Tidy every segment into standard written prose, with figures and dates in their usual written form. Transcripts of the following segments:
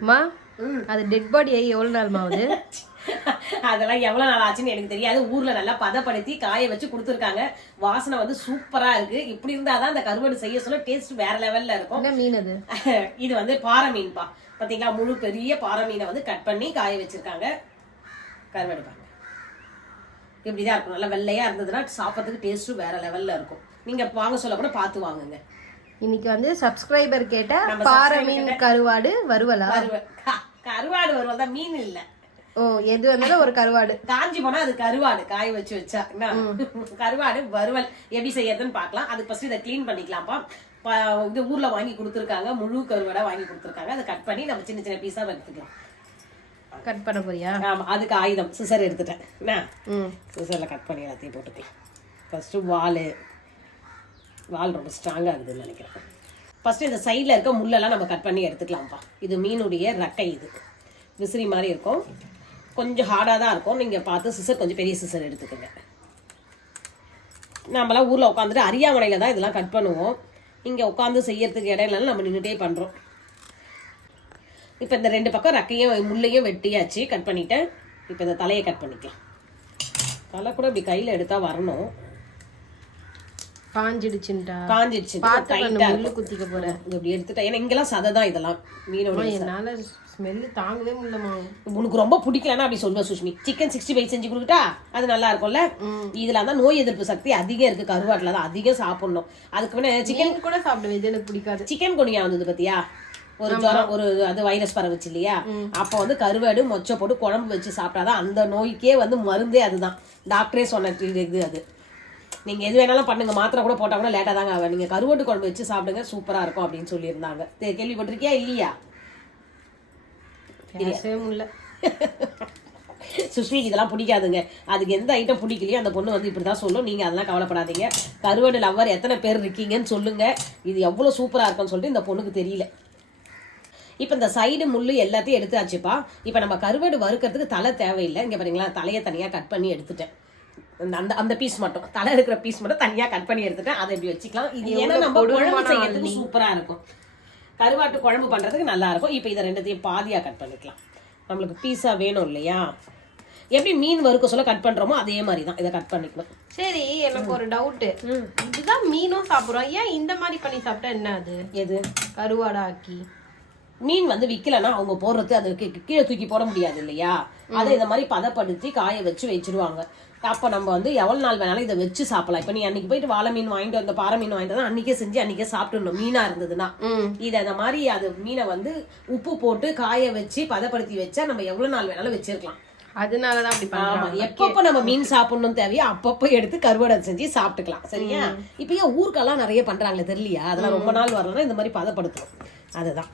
அம்மா அது dead body ஆகி எவ்வளவு நாள் ஆகுது? அதெல்லாம் எவ்வளவு நாள் ஆச்சுன்னு எனக்கு தெரியாது. ஊர்ல நல்லா பதப்படுத்தி காய வச்சு கொடுத்துருக்காங்க. வாசனை வந்து சூப்பரா இருக்கு. இப்படி இருந்தாதான் அந்த கருவாடு செய்ய சொல்ல டேஸ்ட் வேற லெவல்ல இருக்கும். என்ன மீன் அது? இது வந்து பாறை மீன்பா. பாத்தீங்களா, முழு பெரிய பாறை மீனை வந்து கட் பண்ணி காய வச்சிருக்காங்க. கருவாடு பாருங்க இப்படிதான் இருக்கும். நல்லா வெள்ளையா இருந்ததுன்னா சாப்பிட்றதுக்கு டேஸ்ட்டும் வேற லெவல்ல இருக்கும். நீங்க வாங்க சொல்ல கூட பார்த்து வாங்குங்க. இன்னைக்கு வந்து சப்ஸ்கிரைபர் கேட்ட பாறை மீன் கருவாடு வறுவலா? கருவாடு வறுவல் தான், மீன் இல்ல. ஓ, எது வந்தாலும் ஒரு கருவாடு. காஞ்சி போனா அது கருவாடு, காய வச்சு வச்சா கருவாடு வறுவல் எப்படி செய்யறதுன்னு பாக்கலாம். அதுக்கு ஃபர்ஸ்ட் இதை கிளீன் பண்ணிக்கலாம்ப்பா. இது ஊர்ல வாங்கி கொடுத்துருக்காங்க, முழு கருவாடா வாங்கி கொடுத்துருக்காங்க. அதை கட் பண்ணி நம்ம சின்ன சின்ன பீஸா எடுத்துக்கலாம். கட் பண்ண போறியா? ஆமா, அதுக்கு ஆயுதம் சிசர் எடுத்துட்டேன். சிசர்ல கட் பண்ணி எல்லாத்தையும் போட்டுக்கலாம். ஃபர்ஸ்ட் வால் ரொம்ப ஸ்ட்ராங்கா இருக்குதுன்னு நினைக்கிறேன். ஃபர்ஸ்ட் இந்த சைட்ல இருக்க முள்ளெல்லாம் நம்ம கட் பண்ணி எடுத்துக்கலாம்ப்பா. இது மீனுடைய ரெக்கை, இது விசிறி மாதிரி இருக்கும், கொஞ்சம் ஹார்டாக தான் இருக்கும். நீங்கள் பார்த்து சிசர் கொஞ்சம் பெரிய சிசர் எடுத்துக்கோங்க. நம்மளாம் ஊரில் உட்காந்துட்டு அரியாமனையில் தான் இதெல்லாம் கட் பண்ணுவோம். இங்கே உட்காந்து செய்யறதுக்கு இடையில நம்ம நின்றுட்டே பண்ணுறோம். இப்போ இந்த 2 பக்கம் ரெக்கையும் முள்ளையும் வெட்டியாச்சு, கட் பண்ணிட்டேன். இப்போ இந்த தலையை கட் பண்ணிக்கலாம். தலை கூட இப்படி கையில் எடுத்தால் வரணும். காஞ்சிடுச்சுட்டா? காஞ்சிடுச்சு, குத்திக்க போறேன். இப்படி எடுத்துட்டேன். ஏன்னா இங்கெல்லாம் சதை தான் இதெல்லாம் மீனோட. என்னால ஸ்மெல் தாங்கவே முடியலமா. உனக்கு ரொம்ப பிடிக்கலன்னா அப்படி சொல்லுவேன் சுஷ்மி. சிக்கன் 65 செஞ்சு கொடுத்துட்டா அது நல்லா இருக்கும்ல. இதுல தான் நோய் எதிர்ப்பு சக்தி அதிகம் இருக்கு. கருவாட்டுல தான் அதிகம் சாப்பிடணும். அதுக்கு முன்ன சிக்கன் கூட சாப்பிடுவேன், இது எனக்கு பிடிக்காது. சிக்கன் கொனியா வந்தது பத்தியா, ஒரு ஜுரம், ஒரு அது வைரஸ் பரவுச்சு இல்லையா? அப்ப வந்து கருவாடு மொச்சை போட்டு குழம்பு வச்சு சாப்பிட்டாதான் அந்த நோய்க்கே வந்து மருந்தே அதுதான். டாக்டரே சொன்ன இது அது. நீங்க எது வேணாலும் பண்ணுங்க, மாத்திரை கூட போட்டா கூட லேட்டா தாங்க ஆகும். நீங்க கருவாட்டு குழம்பு வச்சு சாப்பிடுங்க, சூப்பரா இருக்கும் அப்படின்னு சொல்லியிருந்தாங்க. கேள்விப்பட்டிருக்கியா இல்லையா? சுஷ்மிக்கு இதெல்லாம் பிடிக்காதுங்க. அதுக்கு எந்த ஐட்டம் பிடிக்கலையோ அந்த பொண்ணு வந்து இப்படிதான் சொல்லும். நீங்க அதெல்லாம் கவலைப்படாதீங்க. கருவாடு லவ்வர் எத்தனை பேர் இருக்கீங்கன்னு சொல்லுங்க. இது எவ்வளவு சூப்பரா இருக்குன்னு சொல்லிட்டு இந்த பொண்ணுக்கு தெரியல. இப்ப இந்த சைடு முள்ளு எல்லாத்தையும் எடுத்தாச்சுப்பா. இப்ப நம்ம கருவாடு வறுக்கிறதுக்கு தலை தேவையில்லை. இங்க பாருங்களா, தலையை தனியா கட் பண்ணி எடுத்துட்டேன். அந்த பீஸ் மட்டும், தலை இருக்கிற பீஸ் மட்டும் தனியா கட் பண்ணி எடுத்துட்டேன். அதை எப்படி வச்சுக்கலாம். இது ஏன்னா நம்ம குழம்பு செய்யறதுக்கு சூப்பரா இருக்கும். கருவாட்டு குழம்பு பண்றதுக்கு நல்லா இருக்கும். இப்போ இதை 2த்தையும் பாதியா கட் பண்ணிக்கலாம். நம்மளுக்கு பீஸா வேணும் இல்லையா? எப்படி மீன் வறுக்க சொல்ல கட் பண்றோமோ அதே மாதிரி தான் இதை கட் பண்ணிக்கணும். சரி, எனக்கு ஒரு டவுட். இதுதான் மீனும் சாப்பிடுறோம், ஏன் இந்த மாதிரி பண்ணி சாப்பிட்டா என்ன? அது எது கருவாடா ஆக்கி மீன் வந்து விக்கலன்னா அவங்க போடுறது அது கீழே தூக்கி போட முடியாது இல்லையா? அதை இந்த மாதிரி பதப்படுத்தி காய வச்சு வச்சிருவாங்க. அப்ப நம்ம வந்து எவ்வளவு நாள் வேணாலும் இதை வச்சு சாப்பிடலாம். இப்ப நீ அன்னைக்கு போயிட்டு வாழை மீன் வாங்கிட்டு வந்த பாறை மீன் வாங்கிட்டு தான் அன்னைக்கே செஞ்சு அன்னைக்கே சாப்பிட்டுணும். மீனா இருந்ததுன்னா இதை இந்த மாதிரி அது மீனை வந்து உப்பு போட்டு காய வச்சு பதப்படுத்தி வச்சா நம்ம எவ்வளவு நாள் வேணாலும் வச்சிருக்கலாம். அதனாலதான் அப்படி பண்றாங்க. எப்பப்ப நம்ம மீன் சாப்பிடணும் தேவையோ அப்பப்ப எடுத்து கருவாடை செஞ்சு சாப்பிட்டுக்கலாம். சரியா? இப்ப ஏன் ஊருக்கெல்லாம் நிறைய பண்றாங்களே தெரியலையா? அதெல்லாம் ரொம்ப நாள் வரலன்னா இந்த மாதிரி பதப்படுத்தணும். அதுதான்.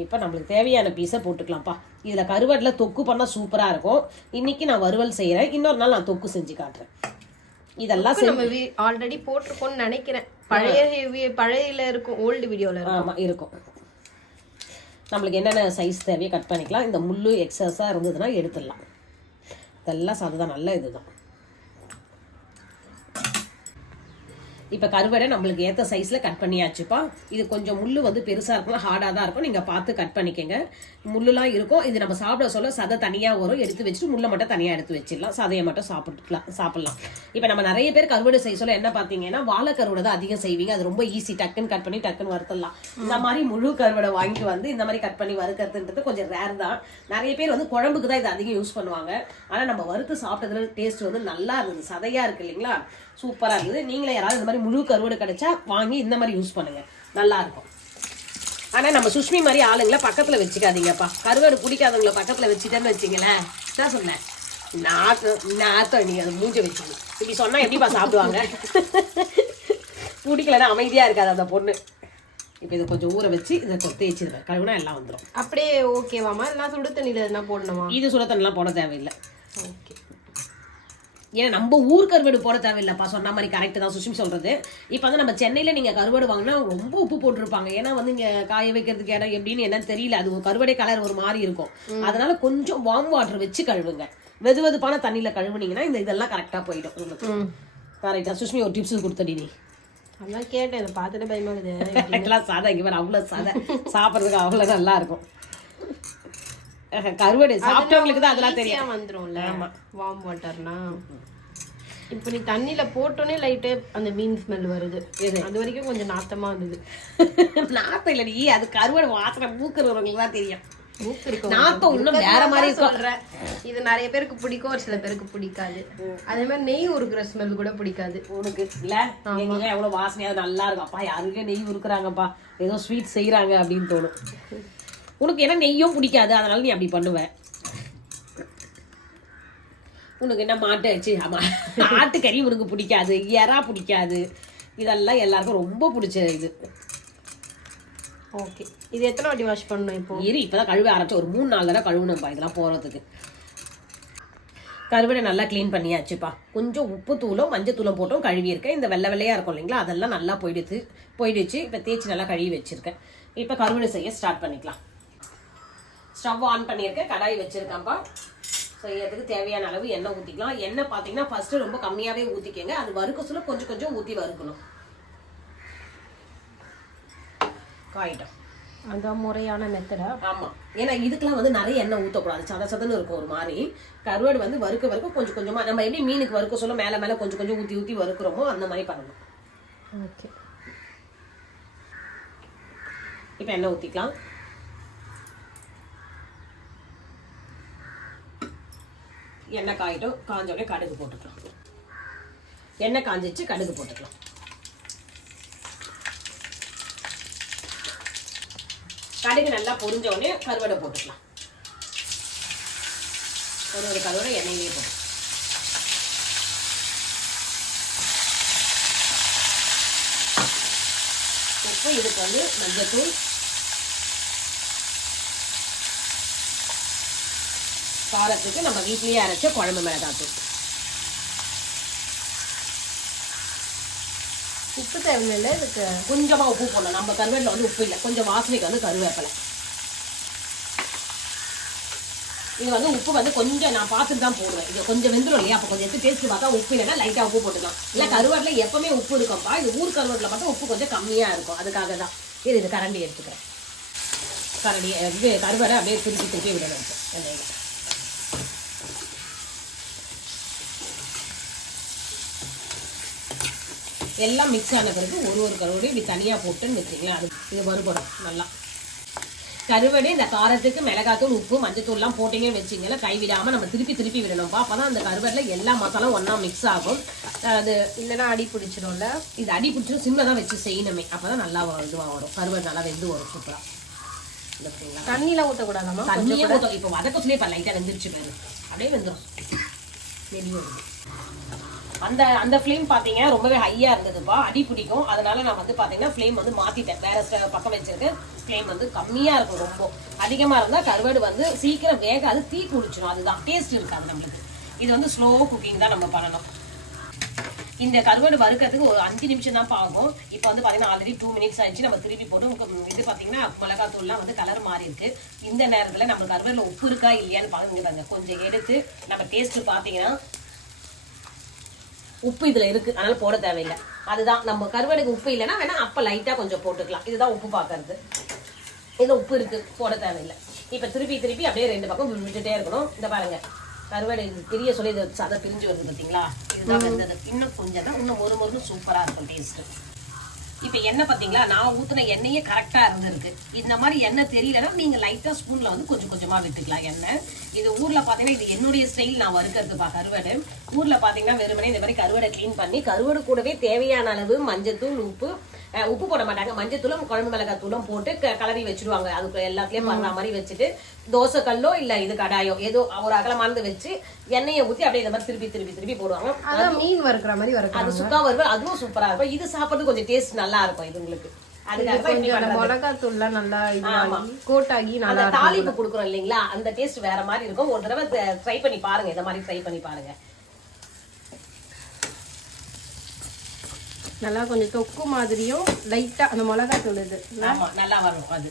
இப்போ நம்மளுக்கு தேவையான பீஸை போட்டுக்கலாம்ப்பா. இதில் கருவாட்டில் தொக்கு பண்ணால் சூப்பராக இருக்கும். இன்னைக்கு நான் வறுவல் செய்கிறேன், இன்னொரு நாள் நான் தொக்கு செஞ்சு காட்டுறேன். இதெல்லாம் நம்ம ஆல்ரெடி போட்டிருக்கோம்னு நினைக்கிறேன். பழையில இருக்கும், ஓல்டு வீடியோவில். ஆமாம் இருக்கும். நம்மளுக்கு என்னென்ன சைஸ் தேவையோ கட் பண்ணிக்கலாம். இந்த முள்ளு எக்ஸஸாக இருந்ததுன்னா எடுத்துடலாம். இதெல்லாம் அதுதான் நல்ல இதுதான். இப்போ கருவாடை நம்மளுக்கு ஏற்ற சைஸில் கட் பண்ணியாச்சுப்பா. இது கொஞ்சம் முள்ளு வந்து பெருசாக இருக்கும், ஹார்டாக தான் இருக்கும். நீங்கள் பார்த்து கட் பண்ணிக்கங்க. முள்ளுலாம் இருக்கும். இது நம்ம சாப்பிட சொல்ல சதை தனியாக வரும். எடுத்து வச்சுட்டு முள்ளை மட்டும் தனியாக எடுத்து வச்சிடலாம். சதையை மட்டும் சாப்பிடலாம். இப்போ நம்ம நிறைய பேர் கருவாடு செய்ய சொல்ல என்ன பார்த்தீங்கன்னா வாழை கருவாடை தான் அதிகம் செய்வீங்க. அது ரொம்ப ஈஸி, டக்குன்னு கட் பண்ணி டக்குன்னு வறுத்துடலாம். இந்த மாதிரி முழு கருவாடை வாங்கிட்டு வந்து இந்த மாதிரி கட் பண்ணி வறுக்கிறதுன்றது கொஞ்சம் ரேர் தான். நிறைய பேர் வந்து குழம்புக்கு தான் இதை அதிகம் யூஸ் பண்ணுவாங்க. ஆனால் நம்ம வறுத்து சாப்பிட்டதுல டேஸ்ட் வந்து நல்லா இருந்தது. சதையாக இருக்கு இல்லைங்களா? சூப்பரா இருக்குது. நீங்களே யாராவது இந்த மாதிரி முழு கருவாடு கிடைச்சா வாங்கி இந்த மாதிரி யூஸ் பண்ணுங்க, நல்லா இருக்கும். ஆனா நம்ம சுஷ்மி மாதிரி ஆளுங்களை பக்கத்துல வச்சுக்காதீங்கப்பா. கருவாடு பிடிக்காதவங்களை பக்கத்துல வச்சுட்டேன்னு வச்சுங்களேன், என்ன சொன்னேன், நாத்தம் நீங்க அதை மூஞ்ச வச்சுக்கணும். இப்படி சொன்னா எப்படிப்பா சாப்பிடுவாங்க? பிடிக்கலன்னா அமைதியா இருக்காது அந்த பொண்ணு. இப்போ இதை கொஞ்சம் ஊற வச்சு இதை தேய்ச்சிடுவேன். கழுவுனா எல்லாம் வந்துடும். அப்படியே ஓகேவாமா? இல்லைன்னா சுடு தண்ணியில் எதுனா போடணுமா? இது சுடு தண்ணிலாம் போட தேவையில்லை. ஓகே. ஏன்னா நம்ம ஊர் கருவாடு போட தேவையில்லைப்பா. சொன்ன மாதிரி கரெக்ட் தான் சுஷ்மி சொல்றது. இப்போ வந்து நம்ம சென்னையில நீங்க கருவாடு வாங்கினா ரொம்ப உப்பு போட்டிருப்பாங்க. ஏன்னா வந்து இங்க காய வைக்கிறதுக்கு இடம் எப்படின்னு என்னன்னு தெரியல. அது கருவாடை கலர் ஒரு மாதிரி இருக்கும். அதனால கொஞ்சம் வார்ம் வாட்டர் வச்சு கழுவுங்க. வெதுவெதுப்பான தண்ணியில கழுவுனீங்கன்னா இதெல்லாம் கரெக்டா போயிடும் உங்களுக்கு. கரெக்டா சுஷ்மி ஒரு டிப்ஸ் கொடுத்தடி. நீ அதான் கேட்டேன், இதை பார்த்துட்டு பயமாகுது. சாதம் இங்கே அவ்வளோ சாதம் சாப்பிட்றதுக்கு அவ்வளோ நல்லா இருக்கும். கருவாடு சாப்பிட்டவங்களுக்கு தான் அதெல்லாம் தெரியும். வந்துரும்ல வார்ம் வாட்டர்னா. இப்போ நீ தண்ணியில போட்டோன்னே லைட்டு அந்த மீன் ஸ்மெல் வருது. அது வரைக்கும் கொஞ்சம் நாத்தமா இருந்தது. நாத்தம் இல்லடி, அது கருவாடு வாசனை மூக்குறவங்களுக்கு தான் தெரியும். நாத்தம் இன்னும் வேற மாதிரி சொல்றேன். இது நிறைய பேருக்கு பிடிக்கும், ஒரு சில பேருக்கு பிடிக்காது. அதே மாதிரி நெய் உருக்குற ஸ்மெல் கூட பிடிக்காது உனக்கு இல்ல. எவ்வளவு வாசனையா நல்லா இருக்கும். அப்பா யாருக்கே நெய் உருக்குறாங்கப்பா, ஏதோ ஸ்வீட் செய்யறாங்க அப்படின்னு தோணும். உனக்கு என்ன நெய்யும் பிடிக்காது, அதனால நீ அப்படி பண்ணுவேன். உனக்கு என்ன மாட்டு வச்சு ஆட்டுக்கறி உனக்கு பிடிக்காது, எறா பிடிக்காது. இதெல்லாம் எல்லாருக்கும் ரொம்ப பிடிச்ச இது. ஓகே, இது எத்தனை வாட்டி வாஷ் பண்ணணும்? இப்போ இப்பதான் கழுவ ஆரம்பிச்சு ஒரு 3-4 தடவை கழுவணும்ப்பா இதெல்லாம் போறதுக்கு. கருவாடை நல்லா கிளீன் பண்ணியாச்சுப்பா. கொஞ்சம் உப்பு தூளும் மஞ்சள் தூளும் போட்டும் கழுவி இருக்கேன். இந்த வெள்ளை வெள்ளையா இருக்கும் இல்லைங்களா, அதெல்லாம் நல்லா போயிடுச்சு. இப்போ தேய்ச்சி நல்லா கழுவி வச்சிருக்கேன். இப்போ கருவாடை செய்ய ஸ்டார்ட் பண்ணிக்கலாம். ஸ்டவ் ஆன் பண்ணியிருக்கேன், கடாய் வச்சிருக்கேன்ப்பா. செய்யறதுக்கு தேவையான அளவு எண்ணெய் ஊற்றிக்கலாம். எண்ணெய் பார்த்தீங்கன்னா ஃபர்ஸ்ட் ரொம்ப கம்மியாகவே ஊற்றிக்கங்க. அது வறுக்க சொல்ல கொஞ்சம் கொஞ்சம் ஊற்றி வறுக்கணும். காயிட்டோம், அதான் முறையான மெத்தடா. ஆமா, ஏன்னா இதுக்கெல்லாம் வந்து நிறைய எண்ணெய் ஊற்றக்கூடாது, சதன்னு இருக்கும் ஒரு மாதிரி. கருவாடு வந்து வறுக்க கொஞ்சம் கொஞ்சமா, நம்ம எப்படி மீனுக்கு வறுக்க சொல்ல மேல மேல கொஞ்சம் கொஞ்சம் ஊற்றி வறுக்கிறோமோ அந்த மாதிரி பண்ணணும். ஓகே, இப்போ எண்ணெய் ஊற்றிக்கலாம். எண்ணெய் காயிட்டும், காஞ்சோடனே கடுகு போட்டுக்கலாம். எண்ணெய் காஞ்சிச்சு, கடுகு போட்டுக்கலாம். கடுகு நல்லா பொரிஞ்ச உடனே கருவாடை போட்டுக்கலாம். ஒரு கருவாடை எண்ணெயிலே போட்டு உப்பு, இதுக்கு வந்து மஞ்சத்தூள், காரத்துக்கு நம்ம வீட்லயே அரைச்ச குழம்பு மிளகாத்தூள். உப்பு தேவையில்லை, இதுக்கு கொஞ்சமா உப்பு போடணும். நம்ம கருவேப்பிலை வந்து உப்பு இல்லை, கொஞ்சம் வாசனைக்கு வந்து கருவேப்பிலை. இது வந்து உப்பு வந்து கொஞ்சம் நான் பார்த்துட்டு தான் போடுவேன். இது கொஞ்சம் வெந்துடும் இல்லையா, அப்போ கொஞ்சம் எடுத்து டேஸ்ட் பார்த்தா உப்பு இல்லைன்னா லைட்டா உப்பு போட்டுக்கலாம். இல்லை கருவேப்பிலை எப்பவுமே உப்பு இருக்கும்ப்பா. இது ஊர் கருவேப்பிலை பார்த்தா உப்பு கொஞ்சம் கம்மியா இருக்கும், அதுக்காக தான். இது கரண்டி எடுத்துக்கிறேன். கரண்டி இது கருவேலை அப்படியே திருப்பி விடணும். எல்லாம் மிக்ஸ் ஆன பிறகு ஒரு கருவாடு இப்படி தனியாக போட்டுன்னு வச்சுக்கலாம். இது வறுபடும் நல்லா. கருவாடு இந்த காரத்துக்கு மிளகாத்தூள், உப்பு, மஞ்சத்தூள்லாம் போட்டிங்கன்னு வச்சிங்கன்னா கைவிடாமல் நம்ம திருப்பி விடணும்ப்பா. அப்போ தான் அந்த கருவாடில் எல்லா மசாலாவும் ஒன்றா மிக்ஸ் ஆகும். அது இல்லைன்னா அடி பிடிச்சிடும்ல. இது அடி பிடிச்சிடும், சிம்மில் தான் வச்சு செய்யணுமே. அப்போ தான் நல்லா இதுவாக வரும், கருவாடு நல்லா வெந்து வரும் சூப்பராக. தண்ணியெலாம் ஊற்றக்கூடாதாம்மா? தண்ணியே ஊற்றும். இப்போ வதக்க சொல்லி இப்போ லைட்டாக வெந்துருச்சு பாரு, அப்படியே வெந்துடும். நெடி வருது. அந்த ஃப்ளேம் பார்த்தீங்க ரொம்பவே ஹையாக இருந்ததுப்பா, அடி பிடிக்கும். அதனால நான் வந்து பார்த்தீங்கன்னா ஃப்ளேம் வந்து மாற்றிட்டேன், வேற பக்கம் வச்சிருக்கேன். ஃப்ளேம் வந்து கம்மியாக இருக்கும். ரொம்ப அதிகமாக இருந்தால் கருவாடு வந்து சீக்கிரம் வேகாது, தீ குடிச்சிடும். அதுதான் டேஸ்ட் இருக்காது நம்மளுக்கு. இது வந்து ஸ்லோ குக்கிங் தான் நம்ம பண்ணணும். இந்த கருவாடு வறுக்கிறதுக்கு ஒரு 5 நிமிஷம் தான் ஆகும். இப்போ வந்து பார்த்தீங்கன்னா ஆல்ரெடி 2 மினிட்ஸ் ஆயிடுச்சு. நம்ம திருப்பி போட்டு இது பார்த்தீங்கன்னா மிளகாத்தூள்லாம் வந்து கலர் மாறி இருக்கு. இந்த நேரத்தில் நம்ம கருவாடில் உப்பு இருக்கா இல்லையான்னு பாருங்க. கொஞ்சம் எடுத்து நம்ம டேஸ்ட் பார்த்தீங்கன்னா உப்பு இதுல இருக்கு, அதனால போட தேவையில்லை. அதுதான் நம்ம கருவாடுக்கு உப்பு இல்லைன்னா வேணா அப்ப லைட்டா கொஞ்சம் போட்டுக்கலாம். இதுதான் உப்பு பார்க்கறது. இதுல உப்பு இருக்கு, போட தேவையில்லை. இப்ப திருப்பி அப்படியே 2 பக்கம் விட்டுட்டே இருக்கணும். இந்த பாருங்க, கருவாடு பிரிய சொல்லி அதை பிரிஞ்சு வருது பார்த்தீங்களா, இதுதான் வெந்தது. இன்னும் கொஞ்சம் தான், இன்னும் மொறு சூப்பரா இருக்கும் டேஸ்ட். இப்ப எண்ணெய் பாத்தீங்களா, நான் ஊத்துன எண்ணெயே கரெக்டா இருந்திருக்கு. இந்த மாதிரி எண்ணெய் தெரியலன்னா நீங்க லைட்டா ஸ்பூன்ல வந்து கொஞ்சம் கொஞ்சமா விட்டுக்கலாம் எண்ணெய். இது ஊர்ல பாத்தீங்கன்னா இது என்னுடைய ஸ்டைல், நான் வறுக்கிறதுப்பா கருவாடு. ஊர்ல பாத்தீங்கன்னா வெறுமனே இந்த மாதிரி கருவாடை கிளீன் பண்ணி கருவாடு கூடவே தேவையான அளவு மஞ்சத்தூள், உப்பு போட மாட்டாங்க, மஞ்சத்தூளும் குழம்பு மிளகாய் தூளும் போட்டு கலரி வச்சிருவாங்க. அதுக்கு எல்லாத்துலயும் பண்ற மாதிரி வச்சுட்டு தோசை கல்லோ இல்ல இது கடாயோ ஏதோ ஒரு அகலமானது வச்சு எண்ணெயை ஊத்தி அப்படியே இந்த மாதிரி திருப்பி போடுவாங்க. மீன் வறுக்கிற மாதிரி அது சுக்கா வருவேன், அதுவும் சூப்பரா இருக்கும். இது சாப்பிடுறது கொஞ்சம் டேஸ்ட் நல்லா இருக்கும் இது உங்களுக்கு. தாளிப்பு குடுக்குறோம் இல்லைங்களா, அந்த டேஸ்ட் வேற மாதிரி இருக்கும். ஒரு தடவை ட்ரை பண்ணி பாருங்க, இந்த மாதிரி ட்ரை பண்ணி பாருங்க. நல்லா கொஞ்சம் தொக்கு மாதிரியும் லைட்டா அந்த மிளகாய் தூள் இது நல்லா வரும். அது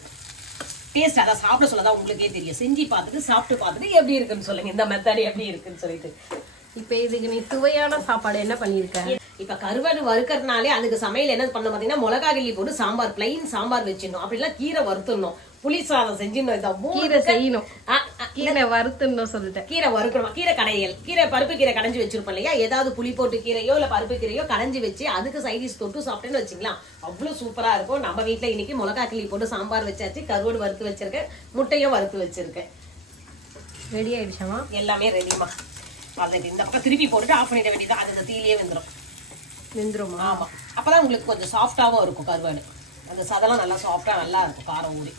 டேஸ்ட் அதான் சாப்பிட சொல்லதான் உங்களுக்கே தெரியும். செஞ்சு பார்த்துட்டு சாப்பிட்டு பார்த்துட்டு எப்படி இருக்குன்னு சொல்லுங்க, இந்த மெத்தட் எப்படி இருக்குன்னு சொல்லிட்டு. இப்ப இதுக்கு நீ சுவையான சாப்பாடு என்ன பண்ணிருக்க? இப்ப கருவாடு வறுக்கிறதுனாலே அதுக்கு சமையல் என்ன பண்ண பாத்தீங்கன்னா மிளகா கிள்ளி போட்டு சாம்பார், பிளைன் சாம்பார் வச்சிடணும். அப்படிலாம் கீரை வறுத்துடணும், புளி சாதம் செஞ்சிடணும். கீரை செய்யணும். கீரை வறுத்துன்னு சொல்லிட்டேன். கீரை வறுக்கணுமா, கீரை கடையல், கீரை பருப்பு கீரை கடைஞ்சி வச்சிருப்போம் இல்லையா, ஏதாவது புளி போட்டு கீரையோ இல்ல பருப்பு கீரையோ கடைஞ்சி வச்சு அதுக்கு சைடிஷ் தொட்டு சாப்பிட்டேன்னு வச்சுங்களா அவ்வளவு சூப்பரா இருக்கும். நம்ம வீட்டுல இன்னைக்கு மிளகா கிள்ளி போட்டு சாம்பார் வச்சாச்சு, கருவாடு வறுத்து வச்சிருக்கேன், முட்டையும் வறுத்து வச்சிருக்கேன். ரெடி ஆயிடுச்சாமா? எல்லாமே ரெடிமா. அதை இந்த பக்கம் திருப்பி போட்டுட்டு ஆஃப் பண்ணிட வேண்டியதான், அது இந்த தீலியே வெந்துடும். வெந்துருமா? ஆமா, அப்பதான் உங்களுக்கு கொஞ்சம் சாஃப்டாவும் இருக்கும் கருவாடு. அந்த சதெல்லாம் நல்லா சாஃப்டா நல்லா இருக்கும் காரம் ஊறி.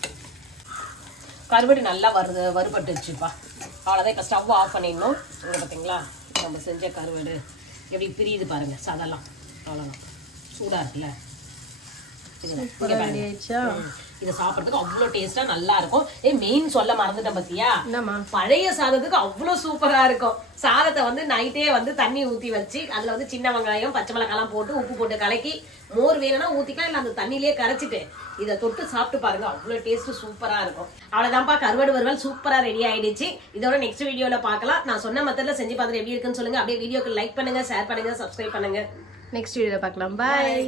கருவாடு நல்லா வறுபட்டுச்சுப்பா. அவ்வளோதான். இப்போ ஸ்டவ் ஆஃப் பண்ணிடணும். இங்கே பார்த்தீங்களா நம்ம செஞ்ச கருவாடு எப்படி பிரியுது பாருங்க சதெல்லாம். அவ்வளோதான், சூடாக இருக்குல்ல. இதை சாப்பிட்றதுக்கு அவ்வளோ டேஸ்டா நல்லா இருக்கும். மெயின் சொல்ல மறந்துட்டேன் பாத்தியா, பழைய சாதத்துக்கு அவ்வளோ சூப்பரா இருக்கும். சாதத்தை வந்து நைட்டே வந்து தண்ணி ஊற்றி வச்சு அதில் வந்து சின்ன வெங்காயம் பச்சை மிளகாலாம் போட்டு உப்பு போட்டு கலக்கி, மோர் வேணும்னா ஊற்றிக்கலாம், இல்லை அந்த தண்ணியிலே கரைச்சிட்டு இதை தொட்டு சாப்பிட்டு பாருங்க, அவ்வளோ டேஸ்ட் சூப்பரா இருக்கும். அவ்வளோதான்ப்பா, கருவாடு வறுவல் சூப்பரா ரெடி ஆயிடுச்சு. இதோட நெக்ஸ்ட் வீடியோல பார்க்கலாம். நான் சொன்ன மெத்தட்ல செஞ்சு பார்த்துட்டு எப்படி இருக்குன்னு சொல்லுங்க. அப்படியே வீடியோக்கு லைக் பண்ணுங்க, ஷேர் பண்ணுங்க, சப்ஸ்கிரைப் பண்ணுங்க. நெக்ஸ்ட் வீடியோல பார்க்கலாம். பாய்.